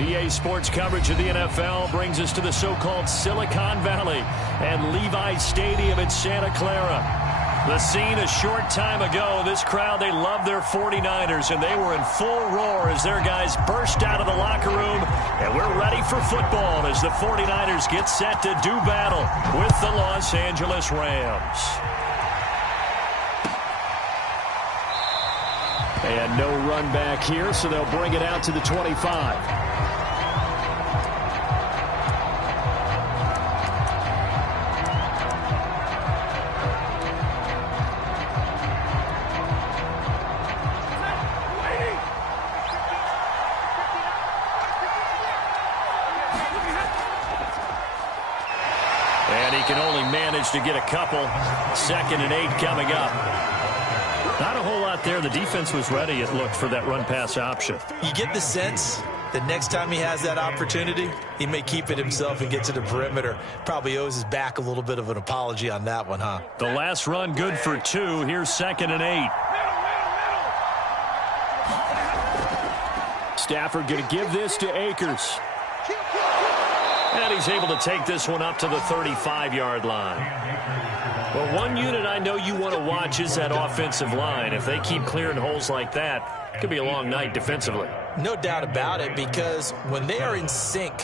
EA Sports coverage of the NFL brings us to the so-called Silicon Valley and Levi's Stadium in Santa Clara. The scene a short time ago, this crowd, they love their 49ers, and they were in full roar as their guys burst out of the locker room, and we're ready for football as the 49ers get set to do battle with the Los Angeles Rams. And no run back here, so they'll bring it out to the 25. And he can only manage to get a couple. 2nd and 8 coming up. Not a whole lot there. The defense was ready, it looked, for that run-pass option. You get the sense that next time he has that opportunity, he may keep it himself and get to the perimeter. Probably owes his back a little bit of an apology on that one, huh? The last run good for 2. Here's 2nd and 8. Stafford going to give this to Akers. And he's able to take this one up to the 35-yard line. Well, one unit I know you want to watch is that offensive line. If they keep clearing holes like that, it could be a long night defensively. No doubt about it, because when they are in sync,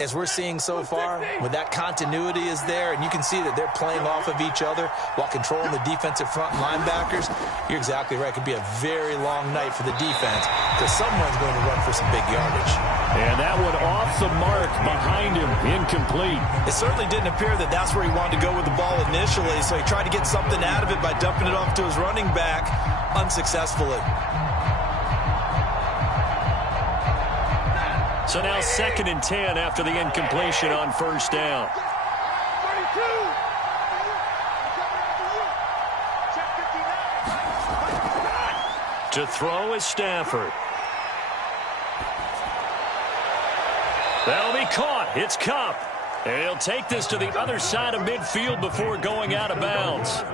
as we're seeing so far, when that continuity is there, and you can see that they're playing off of each other while controlling the defensive front linebackers, you're exactly right. It could be a very long night for the defense because someone's going to run for some big yardage. And that one off the mark behind him, incomplete. It certainly didn't appear that that's where he wanted to go with the ball initially, so he tried to get something out of it by dumping it off to his running back unsuccessfully. So now 2nd and 10 after the incompletion on 1st down. To throw is Stafford. That'll be caught. It's Kupp. And he'll take this to the other side of midfield before going out of bounds.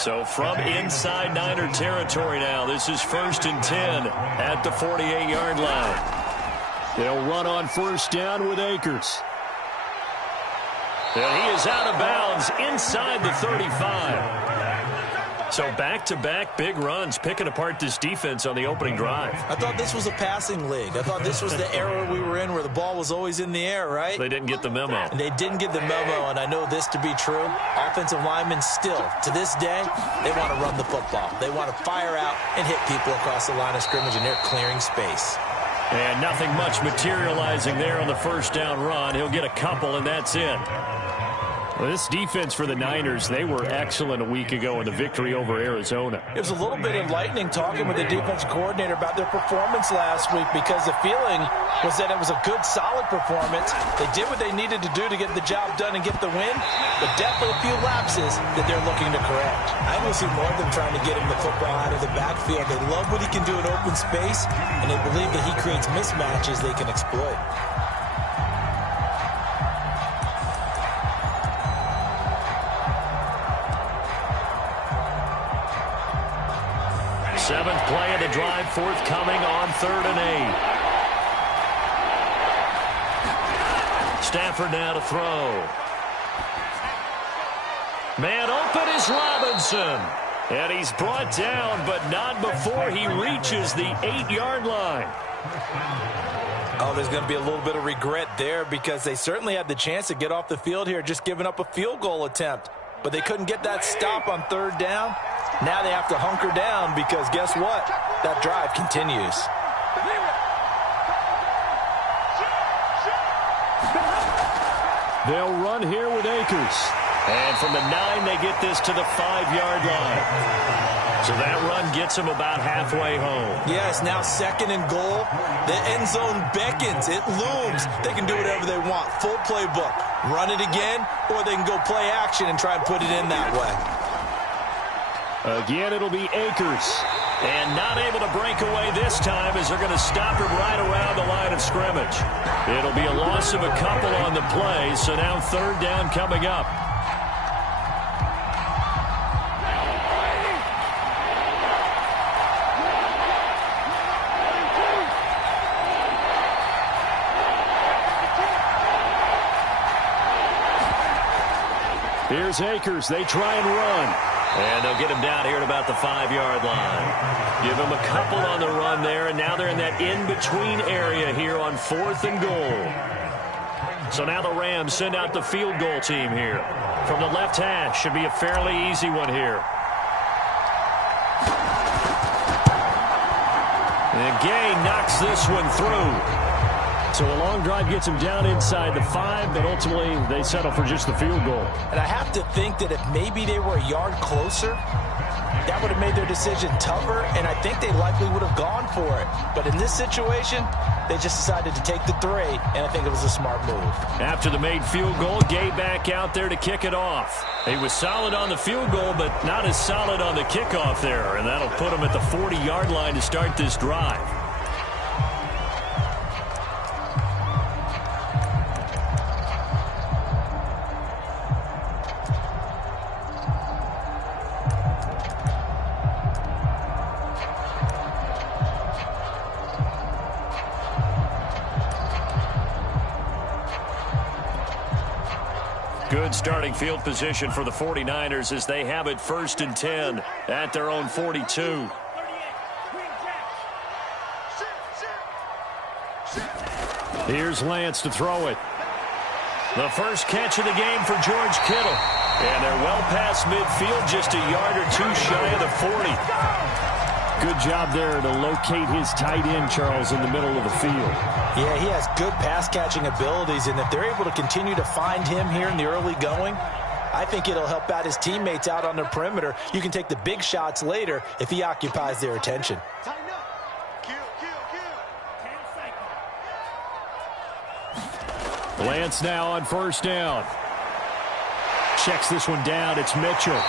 So from inside Niner territory now, this is 1st and 10 at the 48-yard line. They'll run on 1st down with Akers. And he is out of bounds inside the 35. So back-to-back big runs, picking apart this defense on the opening drive. I thought this was a passing league. I thought this was the era we were in where the ball was always in the air, right? They didn't get the memo. And they didn't get the memo, and I know this to be true. Offensive linemen still, to this day, they want to run the football. They want to fire out and hit people across the line of scrimmage, and they're clearing space. And nothing much materializing there on the 1st down run. He'll get a couple, and that's it. Well, this defense for the Niners, they were excellent a week ago in the victory over Arizona. It was a little bit enlightening talking with the defense coordinator about their performance last week because the feeling was that it was a good, solid performance. They did what they needed to do to get the job done and get the win, but definitely a few lapses that they're looking to correct. I will see more of them trying to get him the football out of the backfield. They love what he can do in open space, and they believe that he creates mismatches they can exploit. 7th play of the drive forthcoming on 3rd and 8. Stafford now to throw. Man open is Robinson. And he's brought down, but not before he reaches the 8-yard line. Oh, there's going to be a little bit of regret there because they certainly had the chance to get off the field here, just giving up a field goal attempt. But they couldn't get that stop on 3rd down. Now they have to hunker down because guess what? That drive continues. They'll run here with Akers. And from the 9, they get this to the 5-yard line. So that run gets them about halfway home. Yeah, it's now 2nd and goal. The end zone beckons. It looms. They can do whatever they want. Full playbook. Run it again, or they can go play action and try and put it in that way. Again, it'll be Akers. And not able to break away this time as they're going to stop him right around the line of scrimmage. It'll be a loss of a couple on the play, so now 3rd down coming up. Here's Akers. They try and run. And they'll get him down here at about the 5-yard line. Give him a couple on the run there, and now they're in that in-between area here on 4th and goal. So now the Rams send out the field goal team here. From the left hash, should be a fairly easy one here. And Gay knocks this one through. So a long drive gets him down inside the 5, but ultimately they settle for just the field goal. And I have to think that if maybe they were a yard closer, that would have made their decision tougher, and I think they likely would have gone for it. But in this situation, they just decided to take the 3, and I think it was a smart move. After the made field goal, Gay back out there to kick it off. He was solid on the field goal, but not as solid on the kickoff there, and that'll put him at the 40-yard line to start this drive. Good starting field position for the 49ers as they have it 1st and 10 at their own 42. Here's Lance to throw it. The first catch of the game for George Kittle. And they're well past midfield, just a yard or two shy of the 40. Good job there to locate his tight end, Charles, in the middle of the field. Yeah, he has good pass-catching abilities, and if they're able to continue to find him here in the early going, I think it'll help out his teammates out on the perimeter. You can take the big shots later if he occupies their attention. Lance now on 1st down. Checks this one down. It's Mitchell.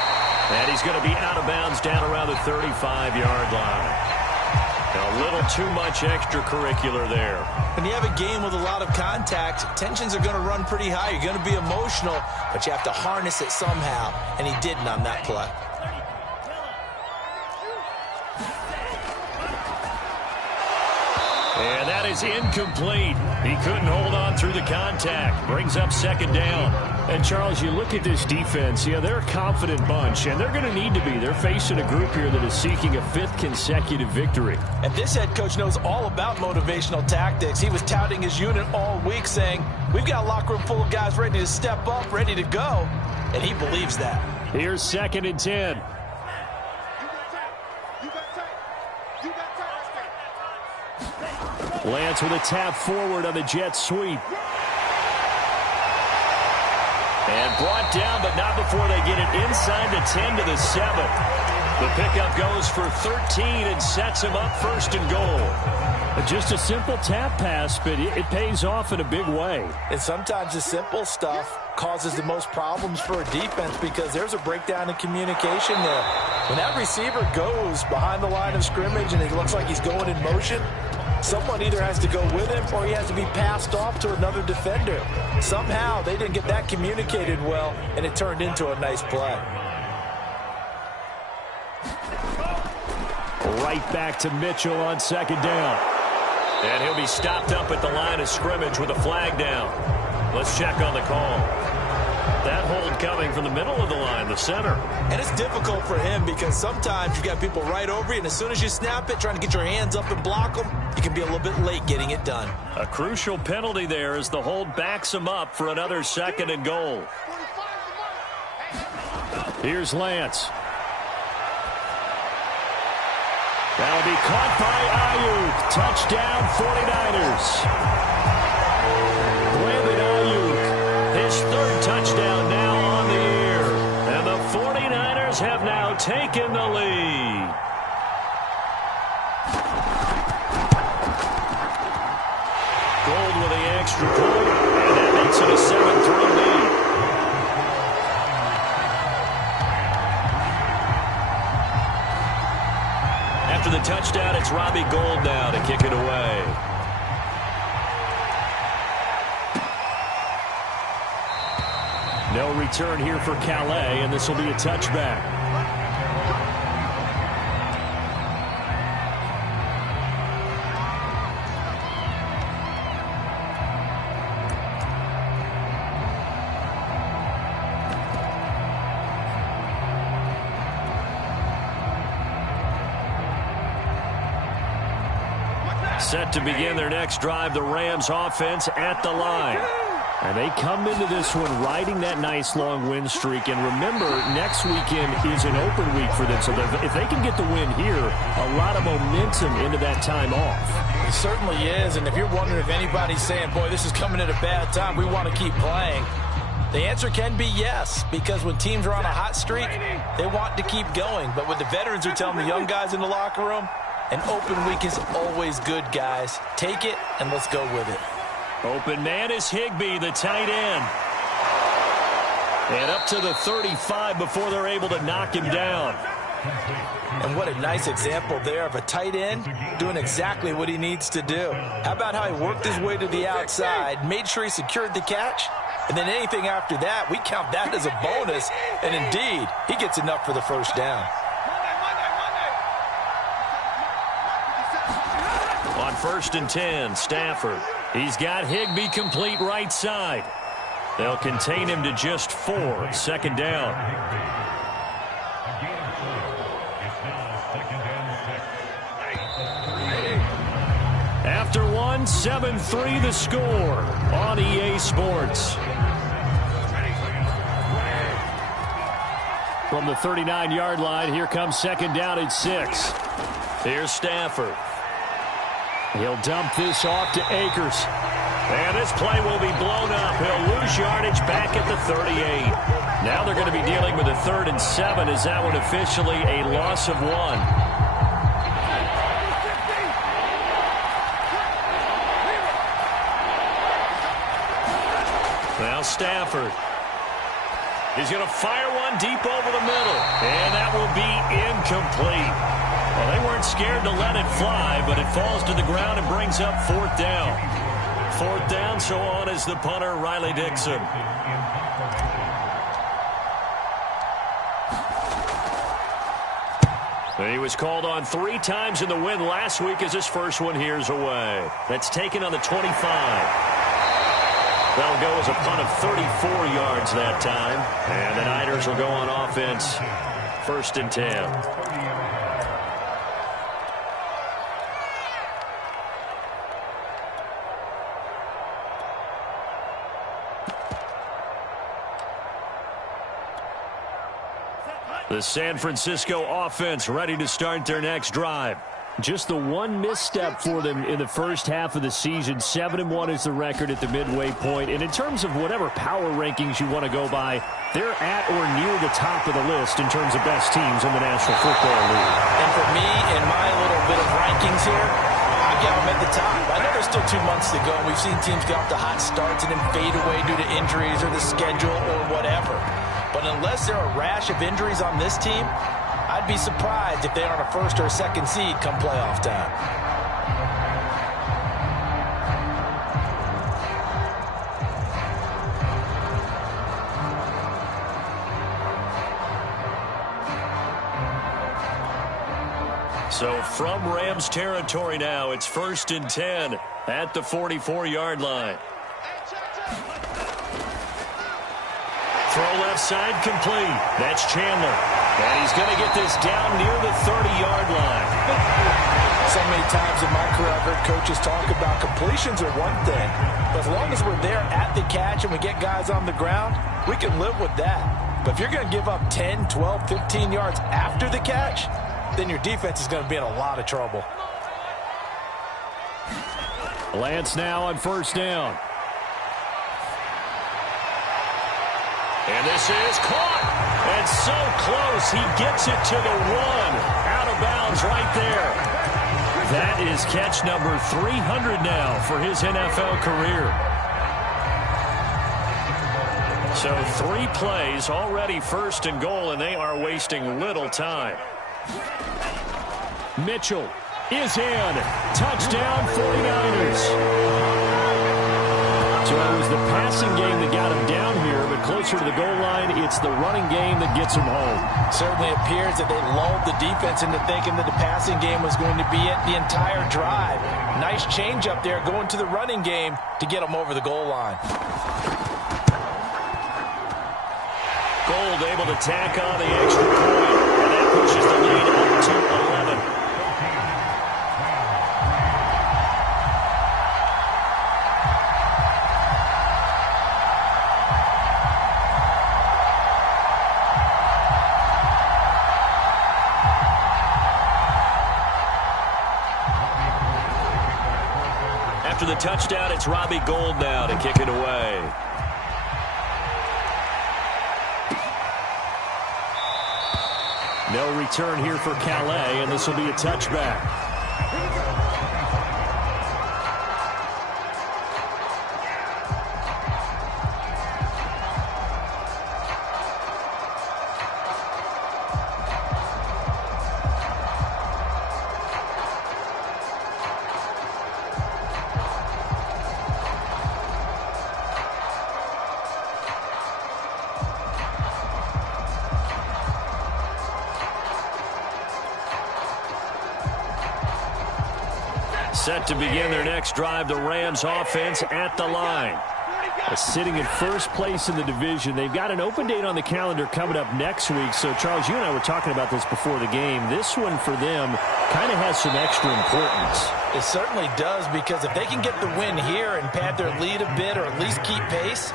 And he's going to be out of bounds down around the 35-yard line. A little too much extracurricular there. When you have a game with a lot of contact, tensions are going to run pretty high. You're going to be emotional, but you have to harness it somehow, and he didn't on that play. And that is incomplete. He couldn't hold on through the contact. Brings up 2nd down. And, Charles, you look at this defense, yeah, they're a confident bunch, and they're going to need to be. They're facing a group here that is seeking a 5th consecutive victory. And this head coach knows all about motivational tactics. He was touting his unit all week saying, we've got a locker room full of guys ready to step up, ready to go, and he believes that. Here's 2nd and 10. Lance with a tap forward on the jet sweep. And brought down, but not before they get it inside the 10 to the 7. The pickup goes for 13 and sets him up 1st and goal. Just a simple tap pass, but it pays off in a big way. And sometimes the simple stuff causes the most problems for a defense because there's a breakdown in communication there. When that receiver goes behind the line of scrimmage and it looks like he's going in motion, someone either has to go with him or he has to be passed off to another defender. Somehow they didn't get that communicated well, and it turned into a nice play. Right back to Mitchell on 2nd down. And he'll be stopped up at the line of scrimmage with a flag down. Let's check on the call. That hold coming from the middle of the line, the center. And it's difficult for him because sometimes you've got people right over you, and as soon as you snap it, trying to get your hands up and block them, you can be a little bit late getting it done. A crucial penalty there as the hold backs him up for another 2nd and goal. Here's Lance. That'll be caught by Ayuk. Touchdown 49ers. Brandon Ayuk, his 3rd touchdown now on the year. And the 49ers have now taken the lead. Gold with the extra point, and that makes it a 7-3 lead. After the touchdown, it's Robbie Gould now to kick it away. No return here for Calais, and this will be a touchback. Set to begin their next drive, the Rams offense at the line. And they come into this one riding that nice long win streak. And remember, next weekend is an open week for them. So if they can get the win here, a lot of momentum into that time off. It certainly is. And if you're wondering if anybody's saying, boy, this is coming at a bad time, we want to keep playing, the answer can be yes, because when teams are on a hot streak, they want to keep going. But what the veterans are telling the young guys in the locker room, an open week is always good, guys. Take it, and let's go with it. Open man is Higbee, the tight end. And up to the 35 before they're able to knock him down. And what a nice example there of a tight end doing exactly what he needs to do. How about how he worked his way to the outside, made sure he secured the catch, and then anything after that, we count that as a bonus. And indeed, he gets enough for the first down. On 1st and 10, Stafford. He's got Higbee complete right side. They'll contain him to just 4. 2nd down. After 1, 7-3 the score on EA Sports. From the 39-yard line, here comes 2nd down at 6. Here's Stafford. He'll dump this off to Akers. And this play will be blown up. He'll lose yardage back at the 38. Now they're going to be dealing with a 3rd and 7. Is that one officially a loss of 1? Now Stafford. He's going to fire one deep over the middle. And that will be incomplete. Well, they weren't scared to let it fly, but it falls to the ground and brings up 4th down. 4th down, so on is the punter, Riley Dixon. He was called on 3 times in the win last week as his first one here's away. That's taken on the 25. That'll go as a punt of 34 yards that time. And the Niners will go on offense, 1st and 10. The San Francisco offense ready to start their next drive. Just the one misstep for them in the first half of the season. 7-1 is the record at the midway point. And in terms of whatever power rankings you want to go by, they're at or near the top of the list in terms of best teams in the National Football League. And for me, in my little bit of rankings here, I've got them at the top. I know there's still 2 months to go. We've seen teams get off to hot starts and then fade away due to injuries or the schedule or whatever. But unless there are a rash of injuries on this team, I'd be surprised if they aren't a 1st or 2nd seed come playoff time. So from Rams territory now, it's 1st and 10 at the 44-yard line. Throw left side complete. That's Chandler. And he's going to get this down near the 30-yard line. So many times in my career, I've heard coaches talk about completions are one thing. But as long as we're there at the catch and we get guys on the ground, we can live with that. But if you're going to give up 10, 12, 15 yards after the catch, then your defense is going to be in a lot of trouble. Lance now on 1st down. And this is caught. And so close. He gets it to the 1. Out of bounds right there. That is catch number 300 now for his NFL career. So 3 plays, already 1st and goal, and they are wasting little time. Mitchell is in. Touchdown 49ers. So it was the passing game that got him down here, but closer to the goal line, it's the running game that gets him home. Certainly appears that they lulled the defense into thinking that the passing game was going to be it the entire drive. Nice change up there going to the running game to get them over the goal line. Gold able to tack on the extra point, and that pushes the lead up to 11. After the touchdown, it's Robbie Gould now to kick it away. No return here for Calais, and this will be a touchback. Set to begin their next drive, the Rams offense at the line. Sitting in first place in the division. They've got an open date on the calendar coming up next week. So, Charles, you and I were talking about this before the game. This one for them kind of has some extra importance. It certainly does, because if they can get the win here and pad their lead a bit or at least keep pace,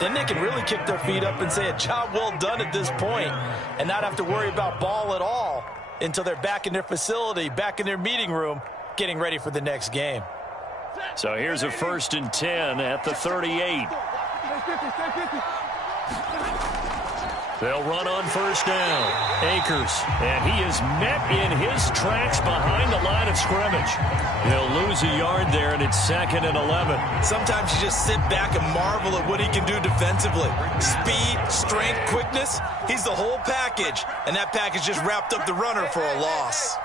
then they can really kick their feet up and say a job well done at this point and not have to worry about ball at all until they're back in their facility, back in their meeting room, getting ready for the next game. So here's a 1st and 10 at the 38. They'll run on 1st down. Akers, and he is met in his tracks behind the line of scrimmage. He'll lose a yard there, and it's 2nd and 11. Sometimes you just sit back and marvel at what he can do defensively. Speed, strength, quickness, he's the whole package, and that package just wrapped up the runner for a loss.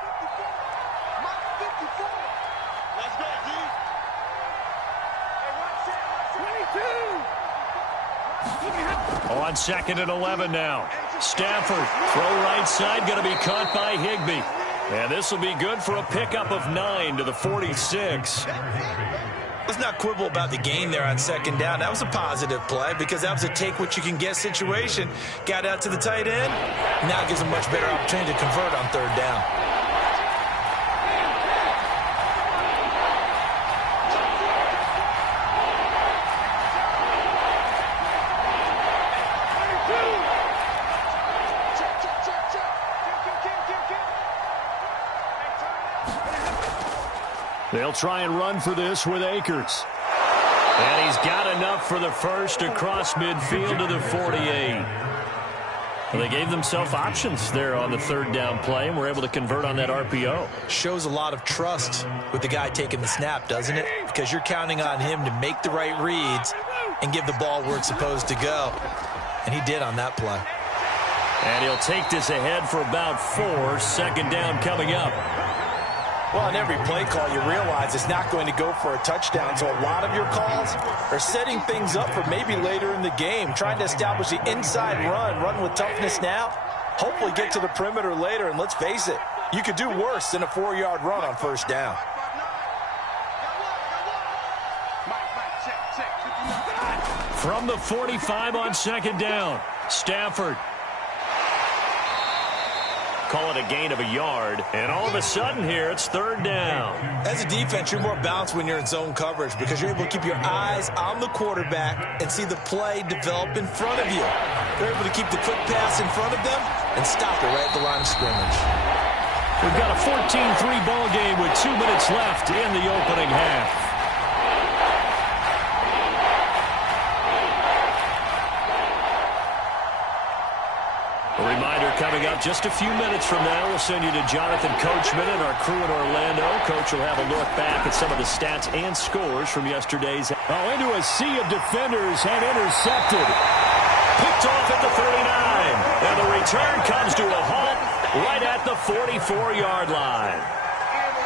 On 2nd and 11 now. Stafford, throw right side, going to be caught by Higbee. And this will be good for a pickup of 9 to the 46. Let's not quibble about the gain there on 2nd down. That was a positive play because that was a take-what-you-can-get situation. Got out to the tight end. Now gives a much better opportunity to convert on 3rd down. They'll try and run for this with Akers. And he's got enough for the first across midfield to the 48. Well, they gave themselves options there on the 3rd down play and were able to convert on that RPO. Shows a lot of trust with the guy taking the snap, doesn't it? Because you're counting on him to make the right reads and give the ball where it's supposed to go. And he did on that play. And he'll take this ahead for about 4. 2nd down coming up. Well, on every play call, you realize it's not going to go for a touchdown. So a lot of your calls are setting things up for maybe later in the game, trying to establish the inside run with toughness now, hopefully get to the perimeter later. And let's face it, you could do worse than a 4-yard run on 1st down. From the 45 on 2nd down, Stafford. Call it a gain of a yard, and all of a sudden here, it's 3rd down. As a defense, you're more balanced when you're in zone coverage because you're able to keep your eyes on the quarterback and see the play develop in front of you. They're able to keep the quick pass in front of them and stop it right at the line of scrimmage. We've got a 14-3 ball game with 2 minutes left in the opening half. A reminder coming up just a few minutes from now. We'll send you to Jonathan Coachman and our crew in Orlando. Coach will have a look back at some of the stats and scores from yesterday's. Into a sea of defenders and intercepted. Picked off at the 39. And the return comes to a halt right at the 44-yard line.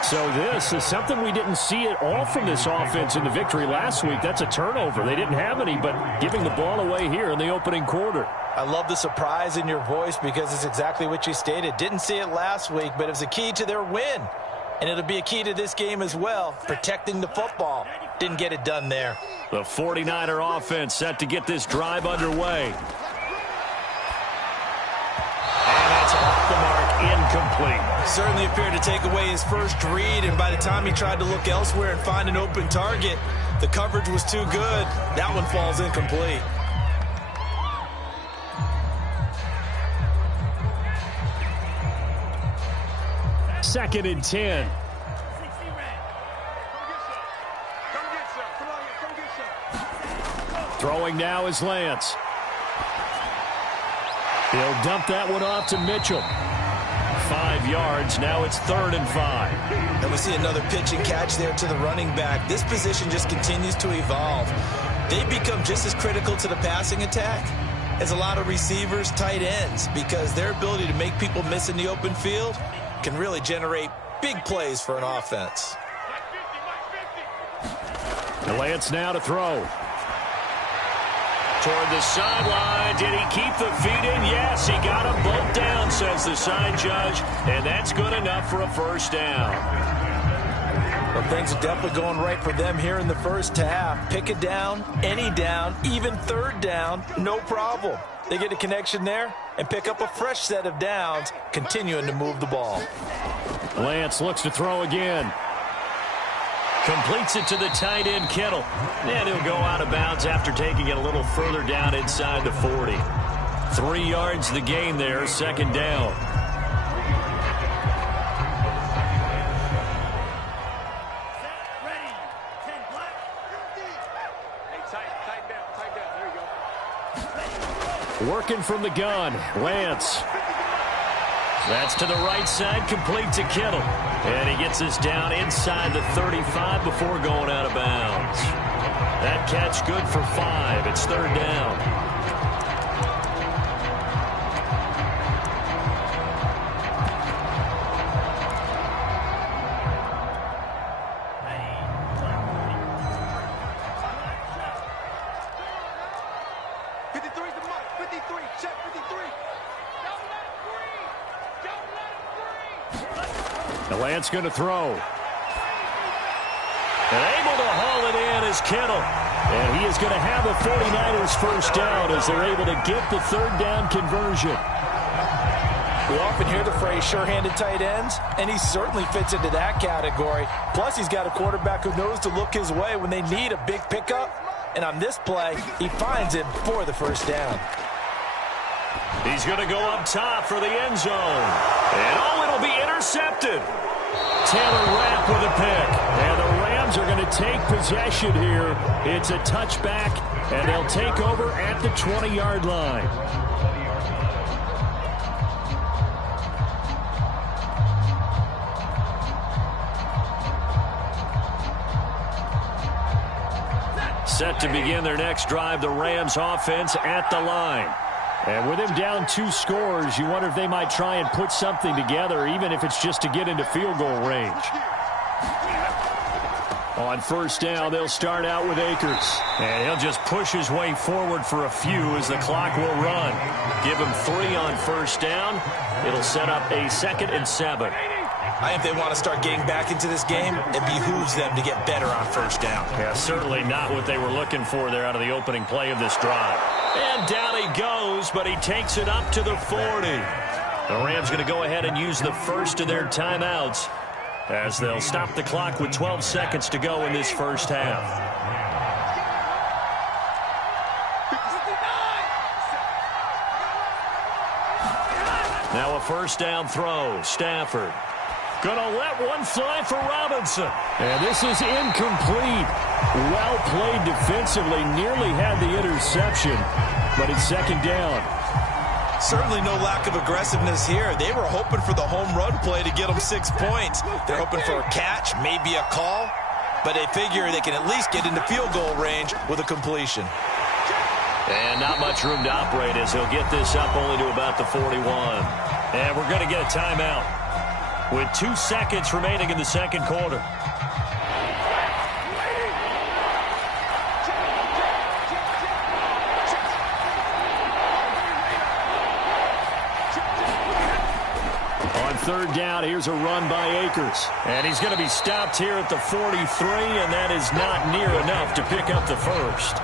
So this is something we didn't see at all from this offense in the victory last week. That's a turnover. They didn't have any, but giving the ball away here in the opening quarter. I love the surprise in your voice because it's exactly what you stated. Didn't see it last week, but it was a key to their win. And it'll be a key to this game as well, protecting the football. Didn't get it done there. The 49er offense set to get this drive underway. And that's off the mark, incomplete. Certainly appeared to take away his first read, and by the time he tried to look elsewhere and find an open target, the coverage was too good. That one falls incomplete. Throwing now is Lance. He'll dump that one off to Mitchell. 5 yards. Now it's 3rd and 5. And we see another pitch and catch there to the running back. This position just continues to evolve. They become just as critical to the passing attack as a lot of receivers, tight ends, because their ability to make people miss in the open field can really generate big plays for an offense. And Lance now to throw. Toward the sideline. Did he keep the feet in? Yes, he got them both down, says the side judge. And that's good enough for a first down. Well, things are definitely going right for them here in the first half. Pick a down, any down, even 3rd down, no problem. They get a connection there and pick up a fresh set of downs, continuing to move the ball. Lance looks to throw again. Completes it to the tight end, Kittle. And he'll go out of bounds after taking it a little further down inside the 40. 3 yards the gain there, 2nd down. Working from the gun, Lance. That's to the right side, complete to Kittle. And he gets us down inside the 35 before going out of bounds. That catch good for 5. It's 3rd down. Lance going to throw. And able to haul it in is Kittle. And he is going to have the 49ers first down as they're able to get the 3rd down conversion. We often hear the phrase sure-handed tight ends, and he certainly fits into that category. Plus, he's got a quarterback who knows to look his way when they need a big pickup. And on this play, he finds it for the first down. He's going to go up top for the end zone. And it'll be intercepted. Taylor Rapp with a pick. And the Rams are going to take possession here. It's a touchback, and they'll take over at the 20-yard line. Set to begin their next drive, the Rams offense at the line. And with him down 2 scores, you wonder if they might try and put something together, even if it's just to get into field goal range. On first down, they'll start out with Akers. And he'll just push his way forward for a few as the clock will run. Give him 3 on first down. It'll set up a 2nd and 7. I think they want to start getting back into this game. It behooves them to get better on first down. Yeah, certainly not what they were looking for there out of the opening play of this drive. And down he goes, but he takes it up to the 40. The Rams going to go ahead and use the first of their timeouts as they'll stop the clock with 12 seconds to go in this first half. Now a first down throw. Stafford going to let one fly for Robinson. And this is incomplete. Well played defensively. Nearly had the interception, but it's 2nd down. Certainly no lack of aggressiveness here. They were hoping for the home run play to get them 6 points. They're hoping for a catch, maybe a call, but they figure they can at least get into field goal range with a completion. And not much room to operate as he'll get this up only to about the 41. And we're going to get a timeout with 2 seconds remaining in the second quarter. On 3rd down, here's a run by Akers. And he's going to be stopped here at the 43, and that is not near enough to pick up the first.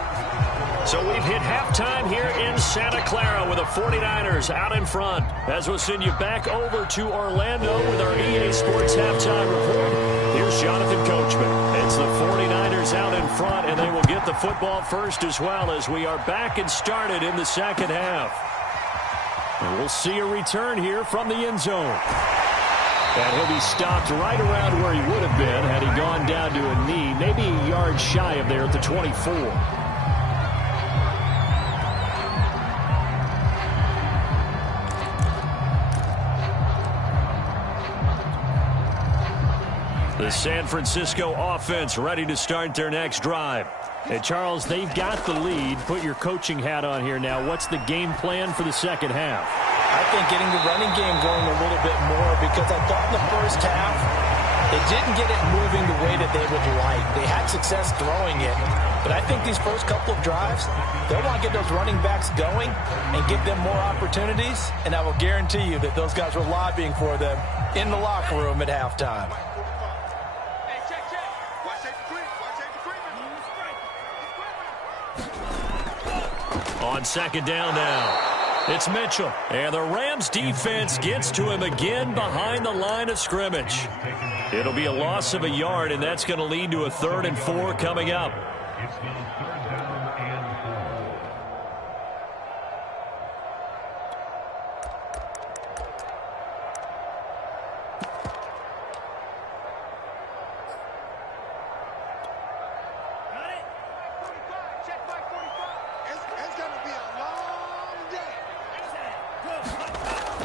So we've hit halftime here in Santa Clara with the 49ers out in front. As we'll send you back over to Orlando with our EA Sports Halftime Report. Here's Jonathan Coachman. It's the 49ers out in front, and they will get the football first as well as we are back and started in the second half. And we'll see a return here from the end zone. And he'll be stopped right around where he would have been had he gone down to a knee, maybe a yard shy of there at the 24. The San Francisco offense ready to start their next drive. Hey, Charles, they've got the lead. Put your coaching hat on here now. What's the game plan for the second half? I think getting the running game going a little bit more, because I thought in the first half they didn't get it moving the way that they would like. They had success throwing it, but I think these first couple of drives, they'll want to get those running backs going and give them more opportunities, and I will guarantee you that those guys were lobbying for them in the locker room at halftime. On second down now, it's Mitchell. And the Rams defense gets to him again behind the line of scrimmage. It'll be a loss of a yard, and that's going to lead to a 3rd and 4 coming up.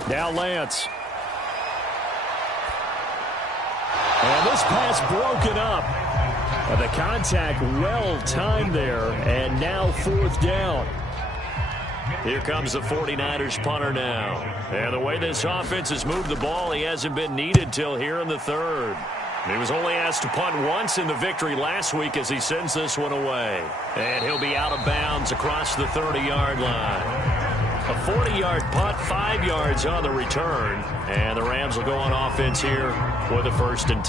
Now Lance. And this pass broken up. And the contact well timed there. And now 4th down. Here comes the 49ers punter now. And the way this offense has moved the ball, he hasn't been needed till here in the 3rd. He was only asked to punt once in the victory last week as he sends this one away. And he'll be out of bounds across the 30-yard line. A 40-yard punt, 5 yards on the return. And the Rams will go on offense here with a 1st and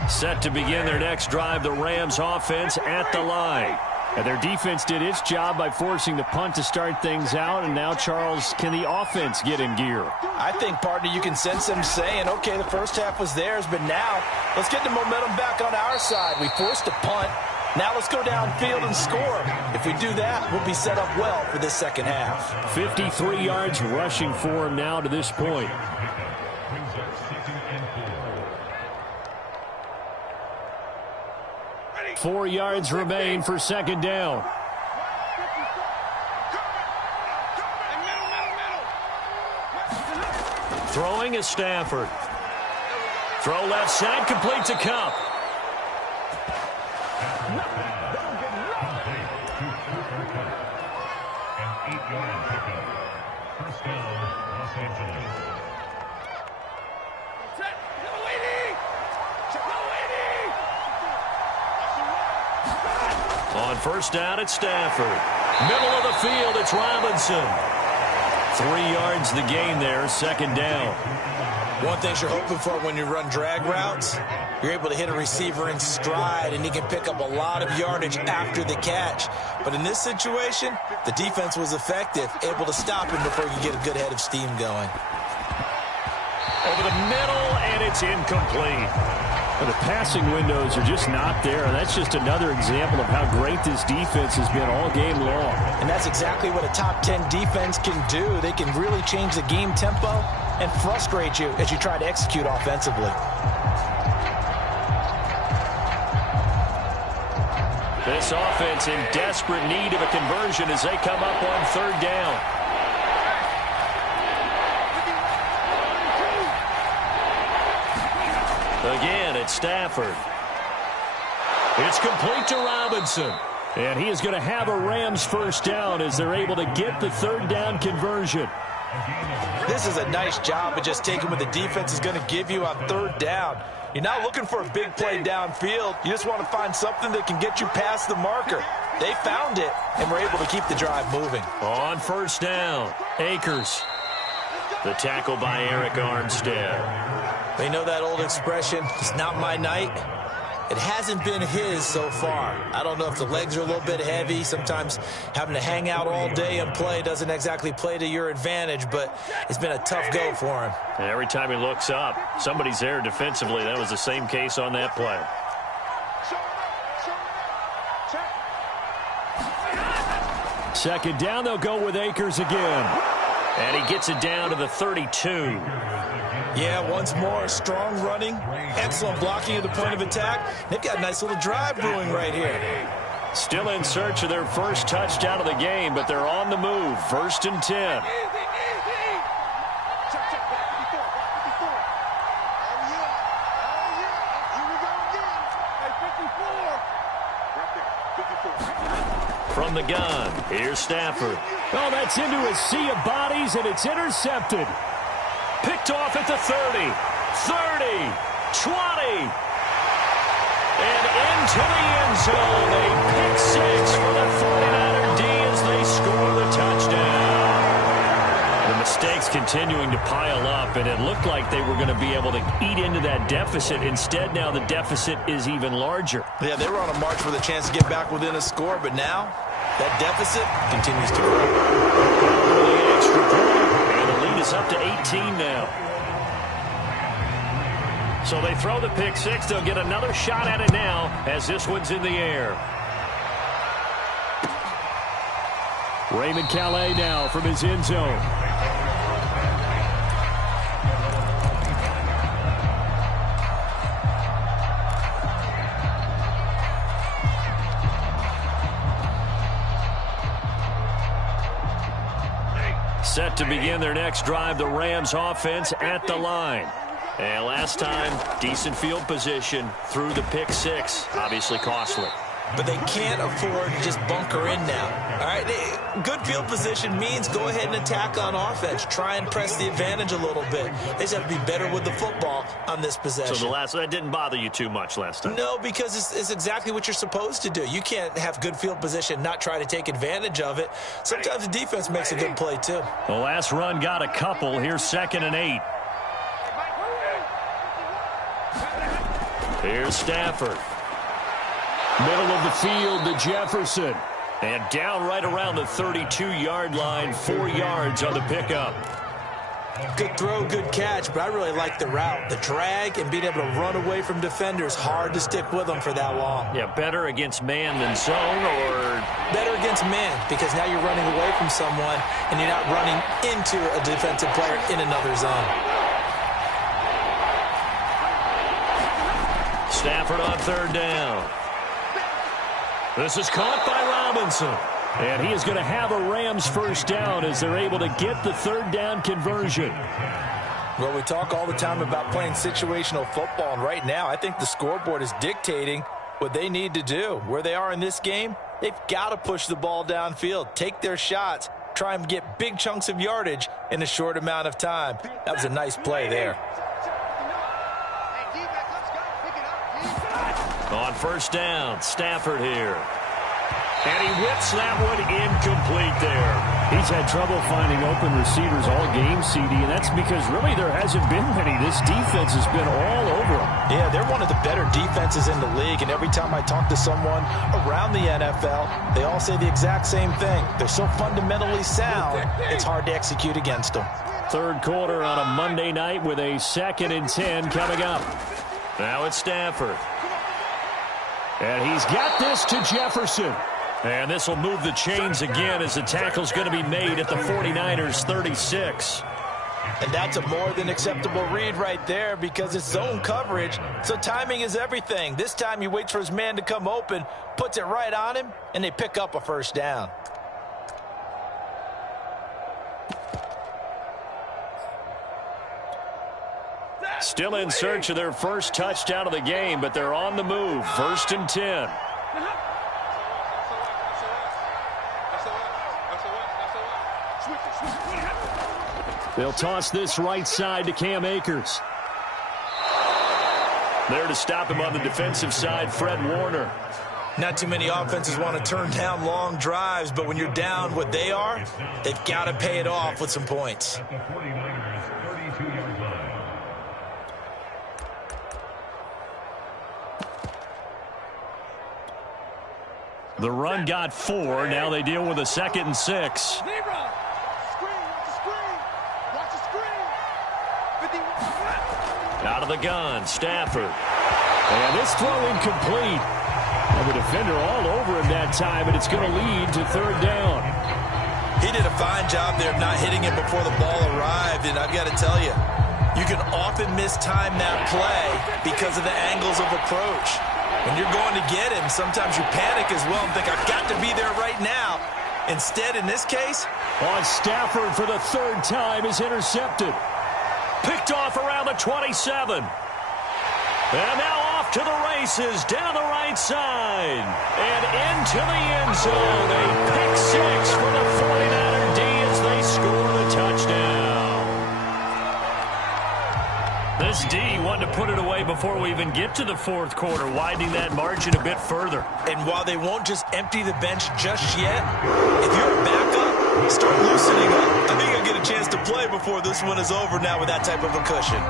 10. Set to begin their next drive, the Rams offense at the line. And their defense did its job by forcing the punt to start things out. And now, Charles, can the offense get in gear? I think, partner, you can sense them saying, okay, the first half was theirs, but now let's get the momentum back on our side. We forced a punt. Now let's go downfield and score. If we do that, we'll be set up well for this second half. 53 yards rushing for him now to this point. Ready. 4 yards remain for second down. Throwing is Stafford. Throw left side, complete to Cup. On first down, it's Stafford. Middle of the field, it's Robinson. 3 yards the gain there, second down. One thing you're hoping for when you run drag routes, you're able to hit a receiver in stride, and he can pick up a lot of yardage after the catch. But in this situation, the defense was effective, able to stop him before he could get a good head of steam going. Over the middle, and it's incomplete. Well, the passing windows are just not there, and that's just another example of how great this defense has been all game long. And that's exactly what a top 10 defense can do. They can really change the game tempo and frustrate you as you try to execute offensively. This offense in desperate need of a conversion as they come up on third down. Again, it's Stafford. It's complete to Robinson. And he is going to have a Rams first down as they're able to get the third down conversion. This is a nice job of just taking what the defense is going to give you on third down. You're not looking for a big play downfield. You just want to find something that can get you past the marker. They found it and were able to keep the drive moving. On first down, Akers. The tackle by Eric Armstead. They know that old expression, it's not my night. It hasn't been his so far. I don't know if the legs are a little bit heavy. Sometimes having to hang out all day and play doesn't exactly play to your advantage, but it's been a tough go for him. And every time he looks up, somebody's there defensively. That was the same case on that play. Second down, they'll go with Akers again. And he gets it down to the 32. Yeah, once more, strong running, excellent blocking at the point of attack. They've got a nice little drive brewing right here. Still in search of their first touchdown of the game, but they're on the move. First and 10. From the gun, here's Stafford. Oh, that's into a sea of bodies, and it's intercepted. Picked off at the 30, 30, 20, and into the end zone. A pick six for the 49er D as they score the touchdown. The mistakes continuing to pile up, and it looked like they were going to be able to eat into that deficit. Instead, now the deficit is even larger. Yeah, they were on a march for the chance to get back within a score, but now that deficit continues to grow. The extra point, and the lead is up to 18 now. So they throw the pick six. They'll get another shot at it now as this one's in the air. Raymond Calais now from his end zone. Set to begin their next drive, the Rams offense at the line. And last time, decent field position through the pick six. Obviously costly. But they can't afford to just bunker in now. All right, good field position means go ahead and attack on offense. Try and press the advantage a little bit. They just have to be better with the football on this possession. So that didn't bother you too much last time? No, because it's exactly what you're supposed to do. You can't have good field position, not try to take advantage of it. Sometimes the defense makes a good play, too. The last run got a couple. Here's 2nd and 8. Here's Stafford. Middle of the field to Jefferson. And down right around the 32-yard line, 4 yards on the pickup. Good throw, good catch, but I really like the route. The drag and being able to run away from defenders, hard to stick with them for that long. Yeah, better against man than zone, or? Better against man, because now you're running away from someone and you're not running into a defensive player in another zone. Stafford on 3rd down. This is caught by Robinson. And he is going to have a Rams first down as they're able to get the 3rd down conversion. Well, we talk all the time about playing situational football, and right now I think the scoreboard is dictating what they need to do. Where they are in this game, they've got to push the ball downfield, take their shots, try and get big chunks of yardage in a short amount of time. That was a nice play there. On 1st down, Stafford here. And he whips that one incomplete there. He's had trouble finding open receivers all game, CD, and that's because really there hasn't been many. This defense has been all over him. Yeah, they're one of the better defenses in the league, and every time I talk to someone around the NFL, they all say the exact same thing. They're so fundamentally sound, it's hard to execute against them. 3rd quarter on a Monday night with a 2nd and 10 coming up. Now it's Stafford. And he's got this to Jefferson. And this will move the chains again as the tackle's going to be made at the 49ers 36. And that's a more than acceptable read right there because it's zone coverage, so timing is everything. This time he waits for his man to come open, puts it right on him, and they pick up a 1st down. Still in search of their first touchdown of the game, but they're on the move. 1st and 10. They'll toss this right side to Cam Akers. There to stop him on the defensive side, Fred Warner. Not too many offenses want to turn down long drives, but when you're down what they are, they've got to pay it off with some points. The run got 4. Now they deal with a 2nd and 6. Out of the gun, Stafford. And this throw incomplete. And the defender all over him that time, and it's going to lead to 3rd down. He did a fine job there of not hitting him before the ball arrived, and I've got to tell you, you can often mistime that play because of the angles of approach. When you're going to get him, sometimes you panic as well and think, I've got to be there right now. Instead, in this case, on Stafford for the 3rd time is intercepted. Picked off around the 27. And now off to the races down the right side and into the end zone. A pick six for the 49er D as they score the touchdown. This D wanted to put it away before we even get to the fourth quarter, widening that margin a bit further. And while they won't just empty the bench just yet, if you're a backup, start loosening up. I think you'll get a chance to play before this one is over now with that type of a cushion.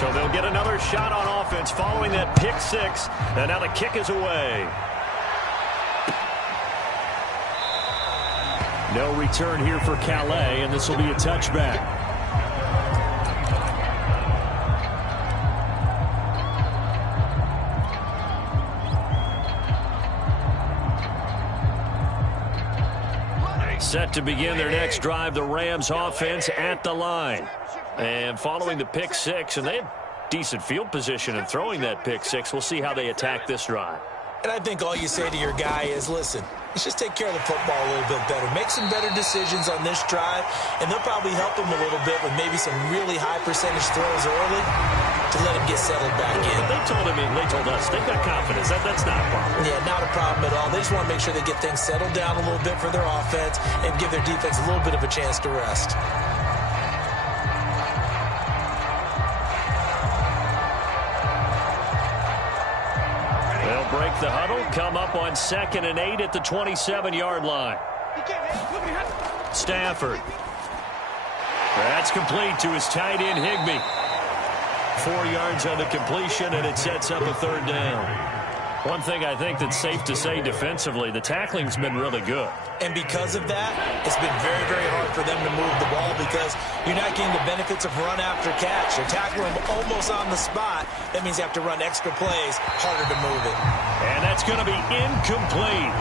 So they'll get another shot on offense following that pick six. And now the kick is away. No return here for Calais, and this will be a touchback. Set to begin their next drive, the Rams offense at the line. And following the pick six, and they had decent field position in throwing that pick six. We'll see how they attack this drive. And I think all you say to your guy is, listen, let's just take care of the football a little bit better. Make some better decisions on this drive, and they'll probably help him a little bit with maybe some really high percentage throws early to let him get settled back in. But they told us, they've got confidence. That's not a problem. Yeah, not a problem at all. They just want to make sure they get things settled down a little bit for their offense and give their defense a little bit of a chance to rest. Break the huddle, come up on 2nd and 8 at the 27-yard line. Stafford. That's complete to his tight end, Higbee. 4 yards on the completion, and it sets up a third down. One thing I think that's safe to say defensively, the tackling's been really good. And because of that, it's been very, very hard for them to move the ball because you're not getting the benefits of run after catch. They're tackling them almost on the spot. That means you have to run extra plays, harder to move it. And that's going to be incomplete.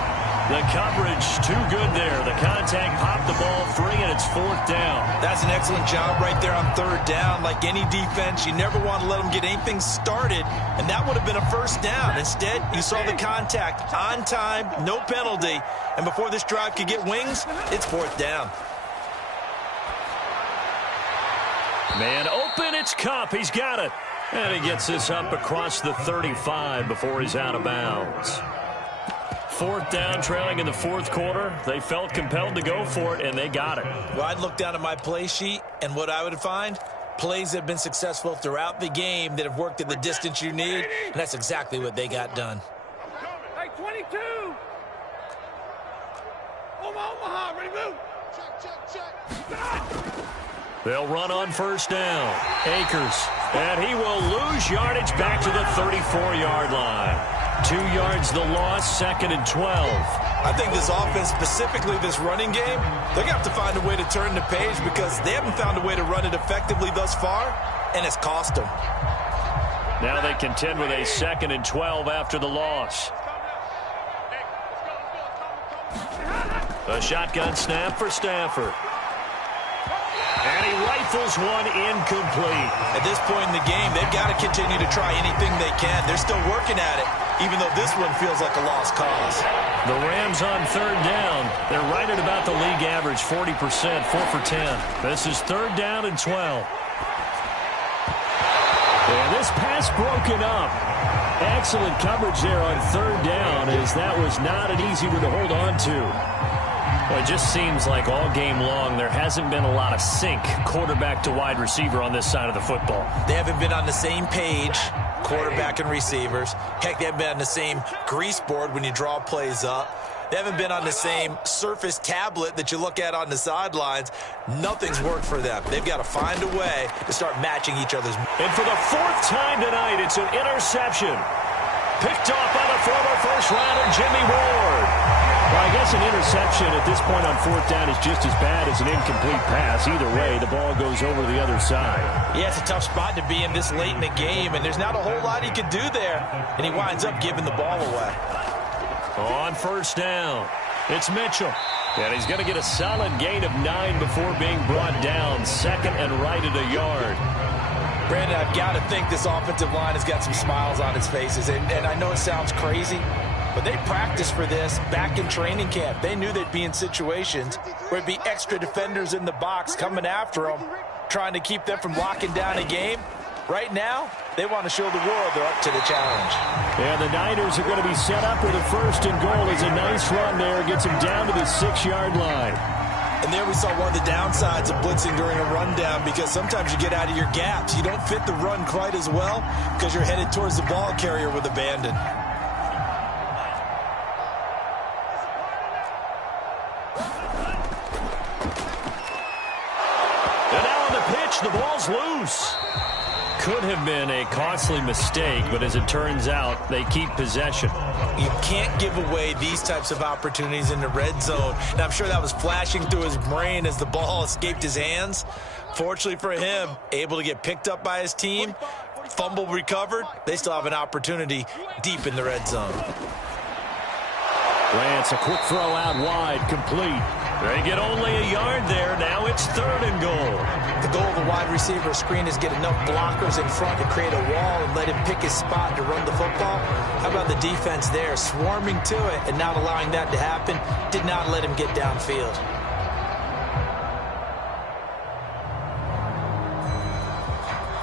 The coverage too good there. The contact popped the ball free, and it's 4th down. That's an excellent job right there on 3rd down. Like any defense, you never want to let them get anything started, and that would have been a 1st down. Instead, you saw the contact on time, no penalty, and before this drive could get wings, it's 4th down. Man open, it's Kupp. He's got it. And he gets this up across the 35 before he's out of bounds. 4th down, trailing in the 4th quarter. They felt compelled to go for it, and they got it. Well, I'd look down at my play sheet, and what I would find, plays that have been successful throughout the game that have worked at the distance you need, and that's exactly what they got done. Hey, 22! Omaha, ready to move! Check. They'll run on 1st down. Akers, and he will lose yardage back to the 34-yard line. 2 yards the loss, 2nd and 12. I think this offense, specifically this running game, they're going to have to find a way to turn the page because they haven't found a way to run it effectively thus far, and it's cost them. Now they contend with a 2nd and 12 after the loss. A shotgun snap for Stafford. And he rifles one incomplete. At this point in the game, they've got to continue to try anything they can. They're still working at it, even though this one feels like a lost cause. The Rams on 3rd down. They're right at about the league average, 40%, 4 for 10. This is 3rd down and 12. And this pass broken up. Excellent coverage there on 3rd down, as that was not an easy one to hold on to. Well, it just seems like all game long there hasn't been a lot of sync quarterback to wide receiver on this side of the football. They haven't been on the same page, quarterback and receivers. Heck, they haven't been on the same grease board when you draw plays up. They haven't been on the same Surface tablet that you look at on the sidelines. Nothing's worked for them. They've got to find a way to start matching each other's. And for the 4th time tonight, it's an interception. Picked off by the former first-rounder Jimmy Ward. Well, I guess an interception at this point on 4th down is just as bad as an incomplete pass. Either way, the ball goes over the other side. Yeah, it's a tough spot to be in this late in the game, and there's not a whole lot he could do there. And he winds up giving the ball away. On 1st down, it's Mitchell. And he's going to get a solid gain of 9 before being brought down. 2nd and right at a yard. Brandon, I've got to think this offensive line has got some smiles on its faces. And I know it sounds crazy, but they practiced for this back in training camp. They knew they'd be in situations where it'd be extra defenders in the box coming after them, trying to keep them from locking down a game. Right now, they want to show the world they're up to the challenge. And the Niners are going to be set up with a 1st and goal. As a nice run there gets them down to the 6-yard line. And there we saw one of the downsides of blitzing during a rundown, because sometimes you get out of your gaps. You don't fit the run quite as well because you're headed towards the ball carrier with abandon. And now on the pitch, the ball's loose. Could have been a costly mistake, but as it turns out, they keep possession. You can't give away these types of opportunities in the red zone. And I'm sure that was flashing through his brain as the ball escaped his hands. Fortunately for him, able to get picked up by his team, fumble recovered. They still have an opportunity deep in the red zone. Lance, a quick throw out wide, complete. They get only a yard there. Now it's 3rd and goal. The goal of the wide receiver screen is get enough blockers in front to create a wall and let him pick his spot to run the football. How about the defense there, swarming to it and not allowing that to happen? Did not let him get downfield.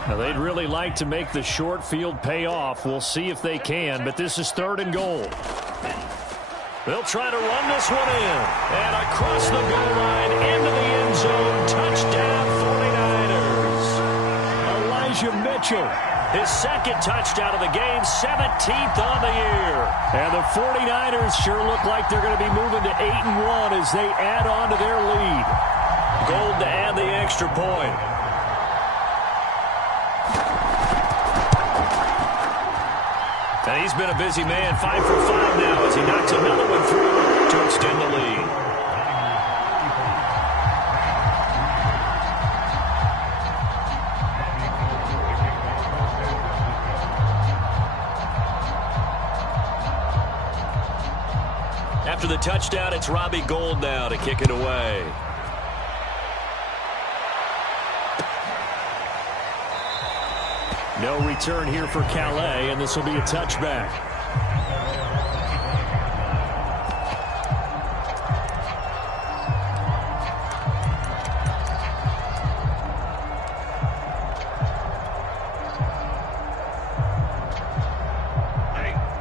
Now, they'd really like to make the short field pay off. We'll see if they can, but this is 3rd and goal. They'll try to run this one in. And across the goal line into the end zone. Touchdown, 49ers. Elijah Mitchell. His 2nd touchdown of the game, 17th on the year. And the 49ers sure look like they're going to be moving to 8-1 as they add on to their lead. Gold to add the extra point. And he's been a busy man, 5 for 5 now as he knocks another one through to extend the lead. After the touchdown, it's Robbie Gould now to kick it away. No return here for Calais, and this will be a touchback.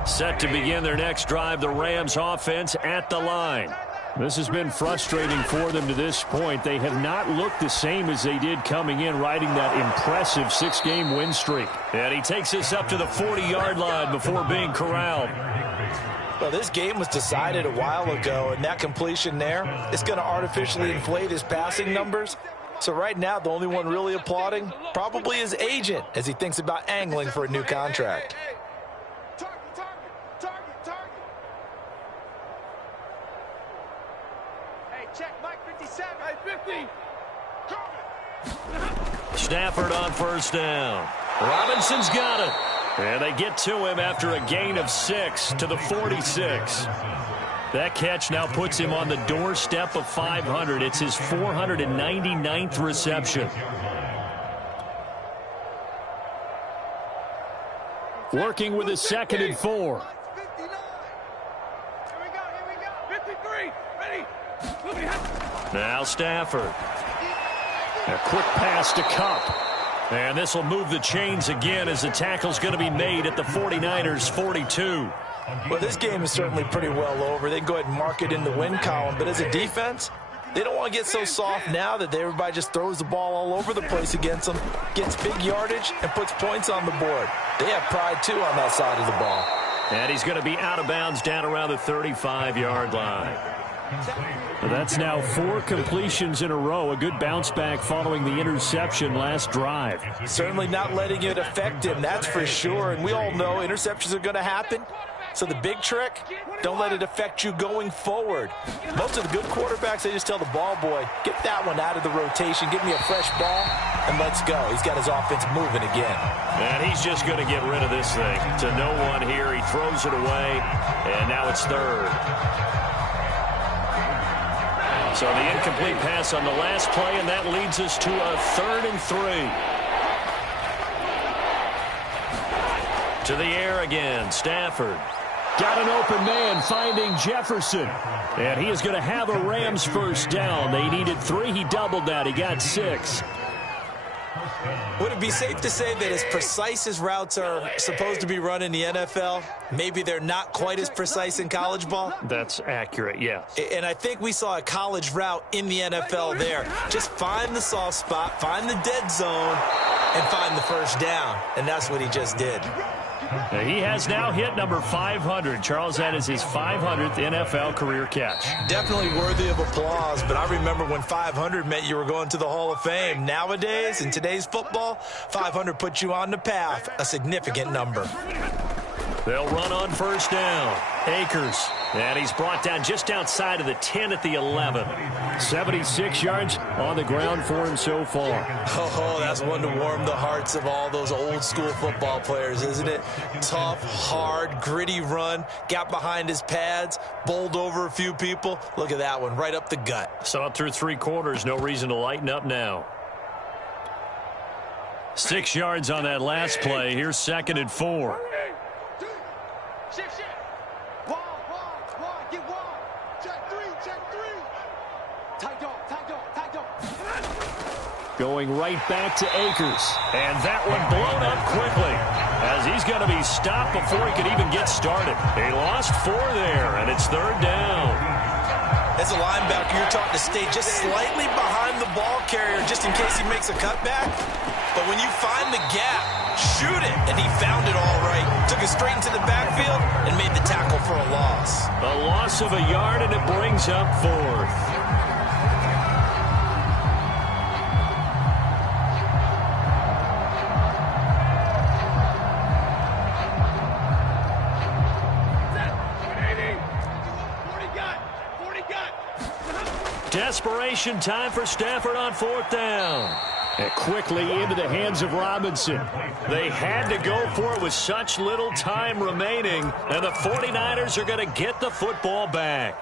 Set to begin their next drive, the Rams offense at the line. This has been frustrating for them to this point. They have not looked the same as they did coming in, riding that impressive 6-game win streak. And he takes us up to the 40-yard line before being corralled. Well, this game was decided a while ago, and that completion there is going to artificially inflate his passing numbers. So right now, the only one really applauding probably his agent as he thinks about angling for a new contract. Stafford on 1st down. Robinson's got it. And they get to him after a gain of 6 to the 46. That catch now puts him on the doorstep of 500. It's his 499th reception. Working with a 2nd and 4. Here we go. 53. Ready. Now Stafford. A quick pass to Cup. And this will move the chains again as the tackle's going to be made at the 49ers 42. Well, this game is certainly pretty well over. They can go ahead and mark it in the win column. But as a defense, they don't want to get so soft now that everybody just throws the ball all over the place against them, gets big yardage, and puts points on the board. They have pride, too, on that side of the ball. And he's going to be out of bounds down around the 35-yard line. That's now 4 completions in a row. A good bounce back following the interception last drive. Certainly not letting it affect him, that's for sure. And we all know interceptions are going to happen. So the big trick, don't let it affect you going forward. Most of the good quarterbacks, they just tell the ball boy, get that one out of the rotation, give me a fresh ball, and let's go. He's got his offense moving again. And he's just going to get rid of this thing. To no one here, he throws it away, and now it's 3rd. So the incomplete pass on the last play, and that leads us to a 3rd and 3. To the air again, Stafford. Got an open man finding Jefferson. And he is going to have a Rams 1st down. They needed 3. He doubled that. He got 6. Would it be safe to say that as precise as routes are supposed to be run in the NFL, maybe they're not quite as precise in college ball? That's accurate, yes. And I think we saw a college route in the NFL there. Just find the soft spot, find the dead zone, and find the first down. And that's what he just did. He has now hit number 500. Charles, that is his 500th NFL career catch. Definitely worthy of applause, but I remember when 500 meant you were going to the Hall of Fame. Nowadays, in today's football, 500 puts you on the path, a significant number. They'll run on first down. Akers. And he's brought down just outside of the 10 at the 11. 76 yards on the ground for him so far. Oh, that's one to warm the hearts of all those old school football players, isn't it? Tough, hard, gritty run. Got behind his pads, bowled over a few people. Look at that one, right up the gut. Saw it through 3 quarters. No reason to lighten up now. 6 yards on that last play. Here's 2nd and 4. Going right back to Akers. And that one blown up quickly as he's going to be stopped before he could even get started. He lost 4 there, and it's 3rd down. As a linebacker, you're taught to stay just slightly behind the ball carrier just in case he makes a cutback. But when you find the gap, shoot it. And he found it all right. Took it straight into the backfield and made the tackle for a loss. A loss of a yard, and it brings up 4th. Desperation time for Stafford on 4th down. And quickly into the hands of Robinson. They had to go for it with such little time remaining, and the 49ers are going to get the football back.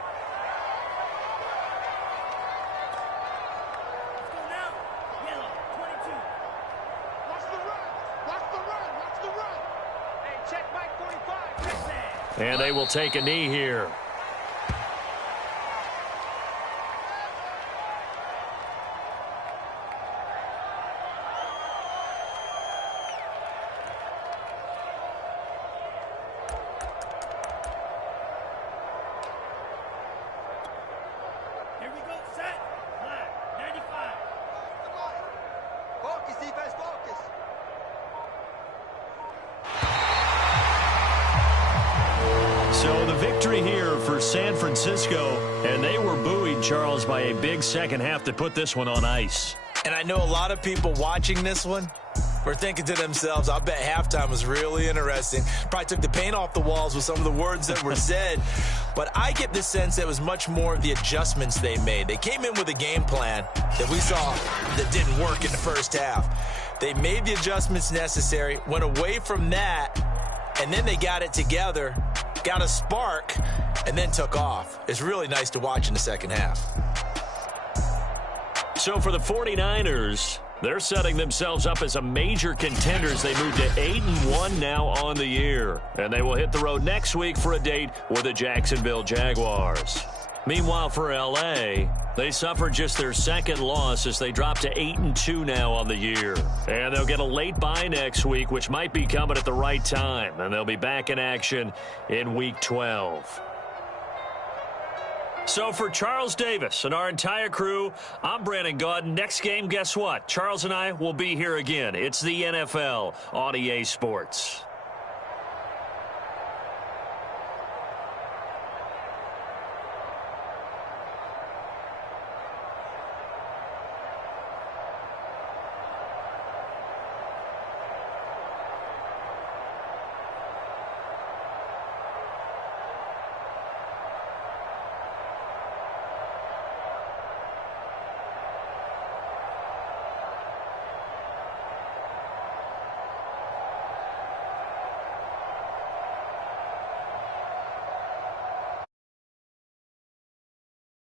And they will take a knee here. So the victory here for San Francisco, and they were buoyed, Charles, by a big second half to put this one on ice. And I know a lot of people watching this one were thinking to themselves, I bet halftime was really interesting. Probably took the paint off the walls with some of the words that were said. But I get the sense that it was much more of the adjustments they made. They came in with a game plan that we saw that didn't work in the first half. They made the adjustments necessary, went away from that, and then they got it together, got a spark, and then took off. It's really nice to watch in the second half. So for the 49ers, they're setting themselves up as a major contender as they move to 8-1 now on the year. And they will hit the road next week for a date with the Jacksonville Jaguars. Meanwhile, for L.A., they suffered just their 2nd loss as they drop to 8-2 now on the year. And they'll get a late bye next week, which might be coming at the right time. And they'll be back in action in Week 12. So for Charles Davis and our entire crew, I'm Brandon Gaudin. Next game, guess what? Charles and I will be here again. It's the NFL on EA Sports.